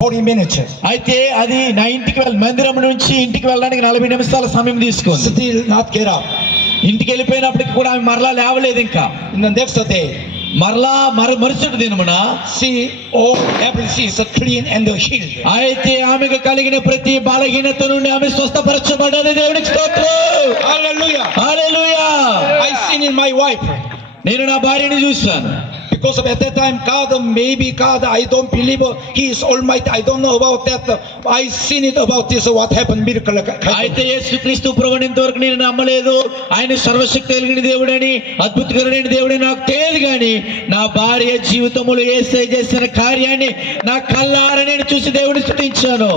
40 minutes. అయితే అది నా ఇంటికి వెళ్ళ మందిరం నుంచి ఇంటికి వెళ్ళడానికి నలభై నిమిషాల సమయం తీసుకుంది. ఇంటికి వెళ్ళిపోయినప్పటికి కూడా ఆమె మరలా లేవలేదు ఇంకా day, మరలా మర మరుసటి దినమున everything is clean and healed. అయితే ఆమెకు కలిగిన ప్రతి బలహీనత నుండి ఆమె స్వస్థపరచబడ్డది దేవునికి స్తోత్రం Hallelujah. Hallelujah I seen in my wife. నేను నా భార్యని చూశాను Because of at that time, God, maybe God, I don't believe He is Almighty. I don't know about that. I seen it about this, what happened, miracle. అయితే యేసుక్రీస్తు ప్రభుని ఇంతవరకు నేను నమ్మలేదు ఆయన సర్వశక్తి కలిగిన దేవుడని అద్భుతకరమైన దేవుడని నాకు తెలియదు కానీ నా భార్య జీవితంలో ఏసై చేసిన కార్యాన్ని నా కళ్ళారా నేను చూసి దేవుడిని స్థుతించాను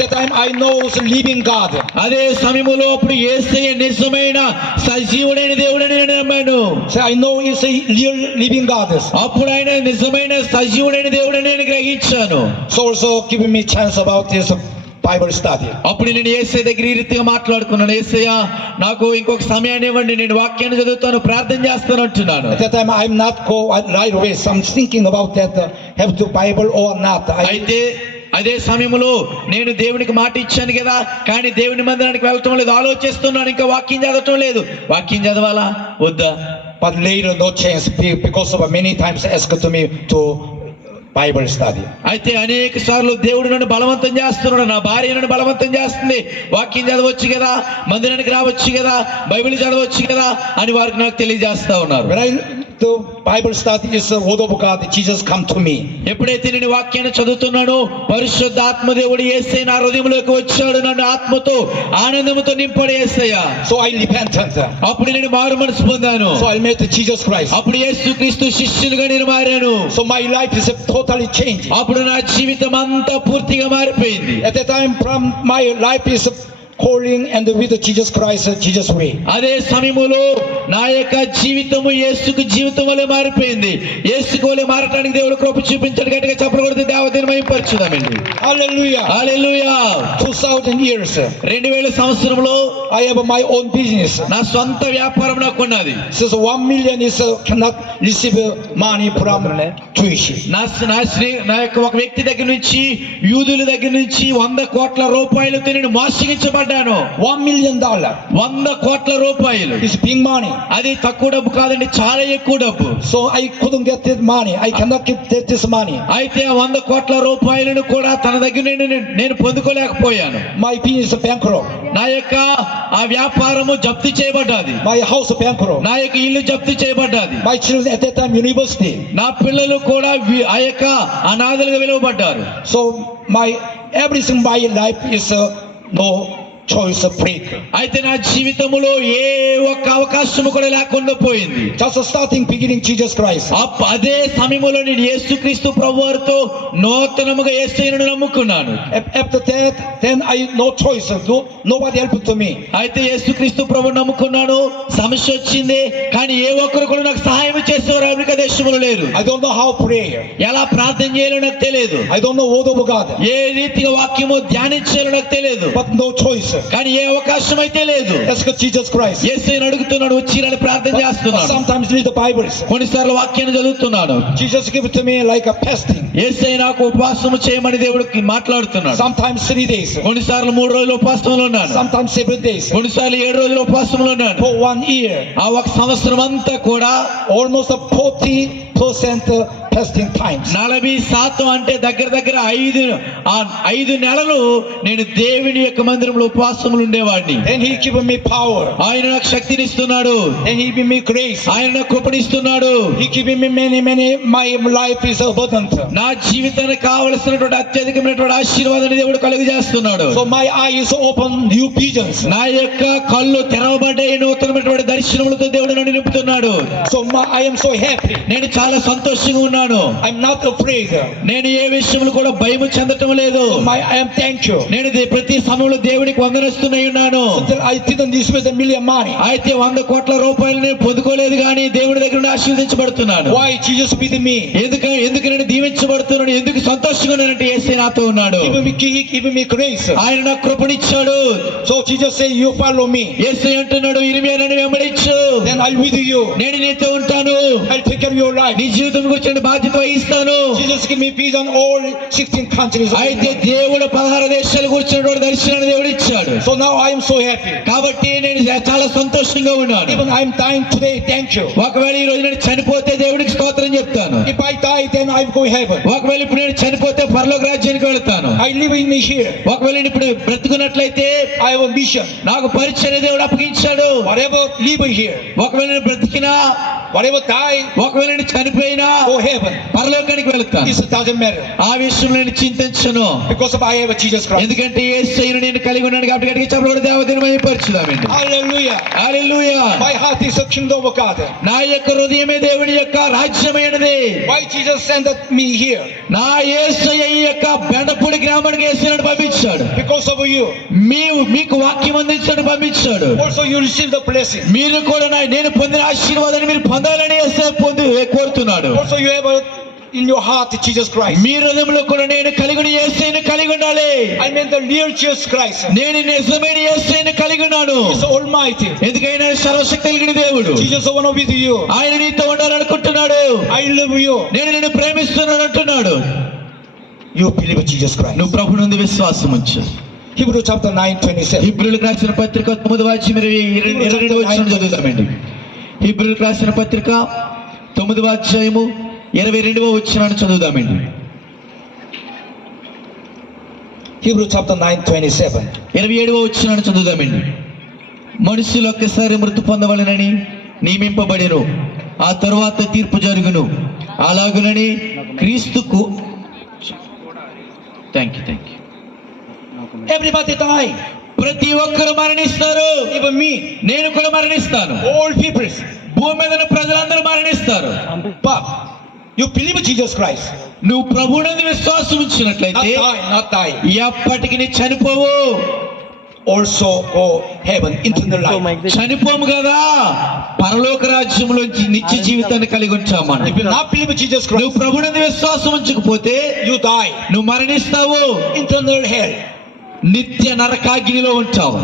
At that time, I know it's a living God. అదే సమయంలో అప్పుడు ఏసై నిజమైన సజీవుడైన దేవుడని నేను నమ్మాను So I know it's a real living God. అప్పుడు ఆయన నిజమైన సజీవుడైన దేవుడని నేను గ్రహించాను So also giving me chance about this Bible study. అప్పుడు నేను ఏసై దగ్గర ఈ రీతిగా మాట్లాడుకున్నాను ఏసయ్య నాకు ఇంకొక సమయాన్ని ఇవ్వండి నేను వాక్యాన్ని చదువుతాను ప్రార్థన చేస్తాను అంటున్నాను At that time, I'm not go right away. So I'm thinking about that, uh, have to Bible or not. I, అయితే అదే సమయంలో నేను దేవునికి మాట ఇచ్చాను కదా కానీ దేవుని మందిరానికి వెళ్ళటం లేదు ఆలోచిస్తున్నాను ఇంకా వాక్యం చదవటం లేదు. వాక్యం చదవాలా? వద్దా? But later no chance be- because of many times asked to me to Bible study. అయితే అనేక సార్లు దేవుడు నన్ను బలవంతం చేస్తున్నాడు నా భార్య నన్ను బలవంతం చేస్తుంది. వాక్యం చదవచ్చు కదా మందిరానికి రావచ్చు కదా బైబిల్ చదవచ్చు కదా అని వారికి నాకు తెలియజేస్తా ఉన్నారు. చెప్తు బైబిల్ స్టార్ట్ చేస్తారు ఓదోపు కాదు జీసస్ కమ్ టు మీ. ఎప్పుడైతే నేను వాక్యాన్ని చదువుతున్నాను పరిశుద్ధ ఆత్మదేవుడు ఏస్తే నా హృదయంలోకి వచ్చాడు నన్ను ఆత్మతో ఆనందంతో నింపడి వేస్తాయా సో ఐ లిపెంట్ అంత అప్పుడు నేను మారు మనసు పొందాను. So I met Jesus Christ అప్పుడు యేసు క్రీస్తు శిష్యులుగా నేను మారాను. So my life is total change అప్పుడు నా జీవితం అంతా పూర్తిగా మారిపోయింది. At the time from my life is calling and with Jesus Christ, Jesus way. అదే సమయములో నా యొక్క జీవితము యేసుకు జీవితం వల్లే మారిపోయింది యేసుకు వల్లే మారటానికి దేవుడు కృప చూపించాడు గట్టిగా చెప్పకూడదు దేవతని మహింపరచుదామండి Hallelujah. హల్లెలూయా 2000 years. రెండు వేల సంవత్సరంలో I have my own business. నా సొంత వ్యాపారం నాకు ఉన్నది Since one million is uh, cannot receive money from Jewish. నా నా శ్రీ నా యొక్క ఒక వ్యక్తి దగ్గర నుంచి యూదుల దగ్గర నుంచి వంద కోట్ల రూపాయలతో నేను అంటాను వన్ మిలియన్ డాలర్ వంద కోట్ల రూపాయలు. ఇస్ బింగ్ మనీ అది తక్కువ డబ్బు కాదండి చాలా ఎక్కువ డబ్బు. సో ఐ కుదుం మాని ఐ కింద తెచ్చేసి మాని అయితే ఆ వంద కోట్ల రూపాయలను కూడా తన దగ్గర నేను పొందుకోలేకపోయాను. మై పీస్ బ్యాంక్ రో నా యొక్క ఆ వ్యాపారము జప్తి చేయబడ్డాది. మై హౌస్ బ్యాంక్ రో నా యొక్క ఇల్లు జప్తి చేయబడ్డాది. మై చిల్డ్రన్ ఎట్ యూనివర్సిటీ నా పిల్లలు కూడా ఆ యొక్క అనాథలుగా విలువబడ్డారు so my everything my life is no choice break. అయితే నా జీవితంలో ఏ ఒక్క అవకాశము కూడా లేకుండా పోయింది Just starting beginning Jesus Christ. అప్- అదే సమయంలో నేను యేసుక్రీస్తు ప్రభువారితో నూతనముగా యేసయ్యను నమ్ముకున్నాను Af- After that, then I no choice. No, nobody to me. అయితే యేసుక్రీస్తు ప్రభు నమ్ముకున్నాను సమస్య వచ్చింది కానీ ఏ ఒక్కరు కూడా నాకు సహాయం చేసేవారు అమెరికా దేశంలో లేరు I don't know how pray. ఎలా ప్రార్థన చేయాలో నాకు తెలియదు I don't know word of God. ఏ రీతిగా వాక్యము ధ్యానించాలో నాకు తెలియదు But no choice. కానీ ఏ అవకాశం అయితే లేదు Ask Jesus Christ. యేసయ్యను అడుగుతున్నాడు వచ్చి నన్ను ప్రార్థన But చేస్తున్నాను sometimes read the Bibles. కొన్నిసార్లు వాక్యాన్ని చదువుతున్నాను Jesus give it to me like a fasting. యేసయ్య నాకు ఉపవాసము చేయమని దేవుడికి మాట్లాడుతున్నాడు Sometimes three days. కొన్నిసార్లు మూడు రోజులు ఉపవాసంలో ఉన్నాను Sometimes seven days. కొన్నిసార్లు ఏడు రోజులు ఉపవాసంలో ఉన్నాను For one year. ఆ ఒక సంవత్సరం అంతా కూడా Almost 40% fasting times. నలభై శాతం అంటే దగ్గర దగ్గర ఐదు ఆ ఐదు నెలలు నేను దేవుని యొక్క మందిరంలో ఉపవాసములు ఉండేవాడిని Then he given me power. ఆయన నాకు శక్తిని ఇస్తున్నాడు Then he give me grace. ఆయన నాకు కృపణిస్తున్నాడు giving me many, many, my life is abundant. నా జీవితానికి కావలసినటువంటి అత్యధికమైనటువంటి ఆశీర్వాదాన్ని దేవుడు కలుగు చేస్తున్నాడు So my eyes open new visions. నా యొక్క కళ్ళు తెరవబడ్డాయి నూతనమైనటువంటి దర్శనములతో దేవుడు నన్ను నింపుతున్నాడు So my, I am so happy. నేను చాలా సంతోషంగా ఉన్నాను I'm not afraid. నేను ఏ విషయంలో కూడా భయం చెందటం లేదు am thank you. నేను ప్రతి సమయంలో దేవునికి వందనస్తున్నాయి ఉన్నాను. అయితే వంద కోట్ల రూపాయలు నేను పొందుకోలేదు కానీ దేవుడి దగ్గర నుండి ఆశీర్వదించబడుతున్నాను Why Jesus with me? ఎందుకు ఎందుకు నేను దీవించబడుతున్నాను ఎందుకు సంతోషంగా ఉన్నానంటే ఏసై నాతో ఉన్నాడు. ఆయన నాకు కృపణిచ్చాడు So Jesus say, you follow me. ఏసై అంటున్నాడు ఇరిమియా నన్ను వెంబడించు Then I'll with you. నేను నీతో ఉంటాను take care of your life. నీ జీవితం గురించి బాధ్యత వహిస్తాను Jesus give me vision all 16 countries. of the అయితే. దేవుడు పదహారు దేశాలు కూర్చున్నటువంటి దర్శనాన్ని దేవుడు ఇచ్చాడు So now I am so happy. కాబట్టి నేను చాలా సంతోషంగా ఉన్నాను Even I am dying today, thank you. ఒకవేళ ఈ రోజు నేను చనిపోతే దేవుడికి స్తోత్రం చెప్తాను If I die, then I will go heaven. ఒకవేళ ఇప్పుడు నేను చనిపోతే పరలోక రాజ్యానికి వెళ్తాను I live in here. ఒకవేళ నేను ఇప్పుడు బ్రతుకున్నట్లయితే I have a mission. నాకు పరిచయ దేవుడు అప్పగించాడు Whatever live here, ఒకవేళ నేను బ్రతికినా ఒకవేళ నేను చనిపోయినా heaven. పరలోకానికి వెళ్తాను. ఆ విషయంలో నేను చింతించను of I have a Jesus Christ. ఎందుకంటే శైలు నేను కలిగి ఉన్నాను కాబట్టి గట్టిగా చెప్పబడి దేవతని మైపరచుదామండి Hallelujah. Hallelujah heart is a kingdom of God. నా యొక్క హృదయమే దేవుడి యొక్క రాజ్యమైనది Why Jesus sent me here? నా యేసయ్య ఈ యొక్క బెండపూడి గ్రామానికి వేసినట్టు పంపించాడు Because of you. మీ మీకు వాక్యం పంపించాడు Also you receive the blessing. మీరు కూడా నేను పొందిన ఆశీర్వాదాన్ని మీరు పొందాలని యేసయ్య పొంది కోరుతున్నాడు Also you have a, in your heart Jesus Christ. మీ హృదయంలో కూడా నేను కలిగిన యేసయ్యను కలిగి ఉండాలి I mean the real Jesus Christ. నేను నిజమైన యేసయ్యను కలిగి ఉన్నాను He's almighty. ఎందుకైనా సర్వశక్తి కలిగిన దేవుడు Jesus one with you. ఆయన నీతో ఉండాలనుకుంటున్నాడు I love you. నేను నిన్ను ప్రేమిస్తున్నాను అంటున్నాడు You believe Jesus Christ. నువ్వు ప్రభు నుండి విశ్వాసం ఉంచు Hebrew chapter 9, 27. హిబ్రిల్కి రాసిన పత్రిక తొమ్మిది వాచ్యం ఇరవై ఇరవై ఇరవై రెండు వచ్చిన చదువుతామండి హిబ్రిల్కి రాసిన పత్రిక తొమ్మిది అధ్యాయము ఇరవై రెండవ వచ్చిన చదువుదామండి. Hebrew chapter 9, 27. ఇరవై ఏడవ వచ్చిన చదువుదామండి. మనుషులు ఒక్కసారి మృతి పొందవలనని నియమింపబడిను. ఆ తరువాత తీర్పు జరుగును. అలాగునని క్రీస్తుకు thank you thank you Everybody die. ప్రతి ఒక్కరు మరణిస్తారు Even me. నేను కూడా మరణిస్తాను All people. భూమి మీద ఉన్న ప్రజలందరూ మరణిస్తారు But you believe Jesus Christ. నువ్వు ప్రభునందు విశ్వాసం Not ఉంచినట్లయితే die, not die. ఎప్పటికి నీ చనిపోవు Also go heaven, eternal life. చనిపోము కదా పరలోక రాజ్యంలోంచి నిత్య జీవితాన్ని కలిగి ఉంటాం మనం If you not believe Jesus Christ, నువ్వు ప్రభునందు విశ్వాసం ఉంచకపోతే you die. నువ్వు మరణిస్తావు Eternal hell. నిత్య నరకాగ్నిలో ఉంటావు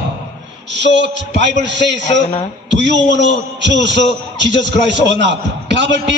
uh, do you want to choose uh, Jesus Christ or not? కాబట్టి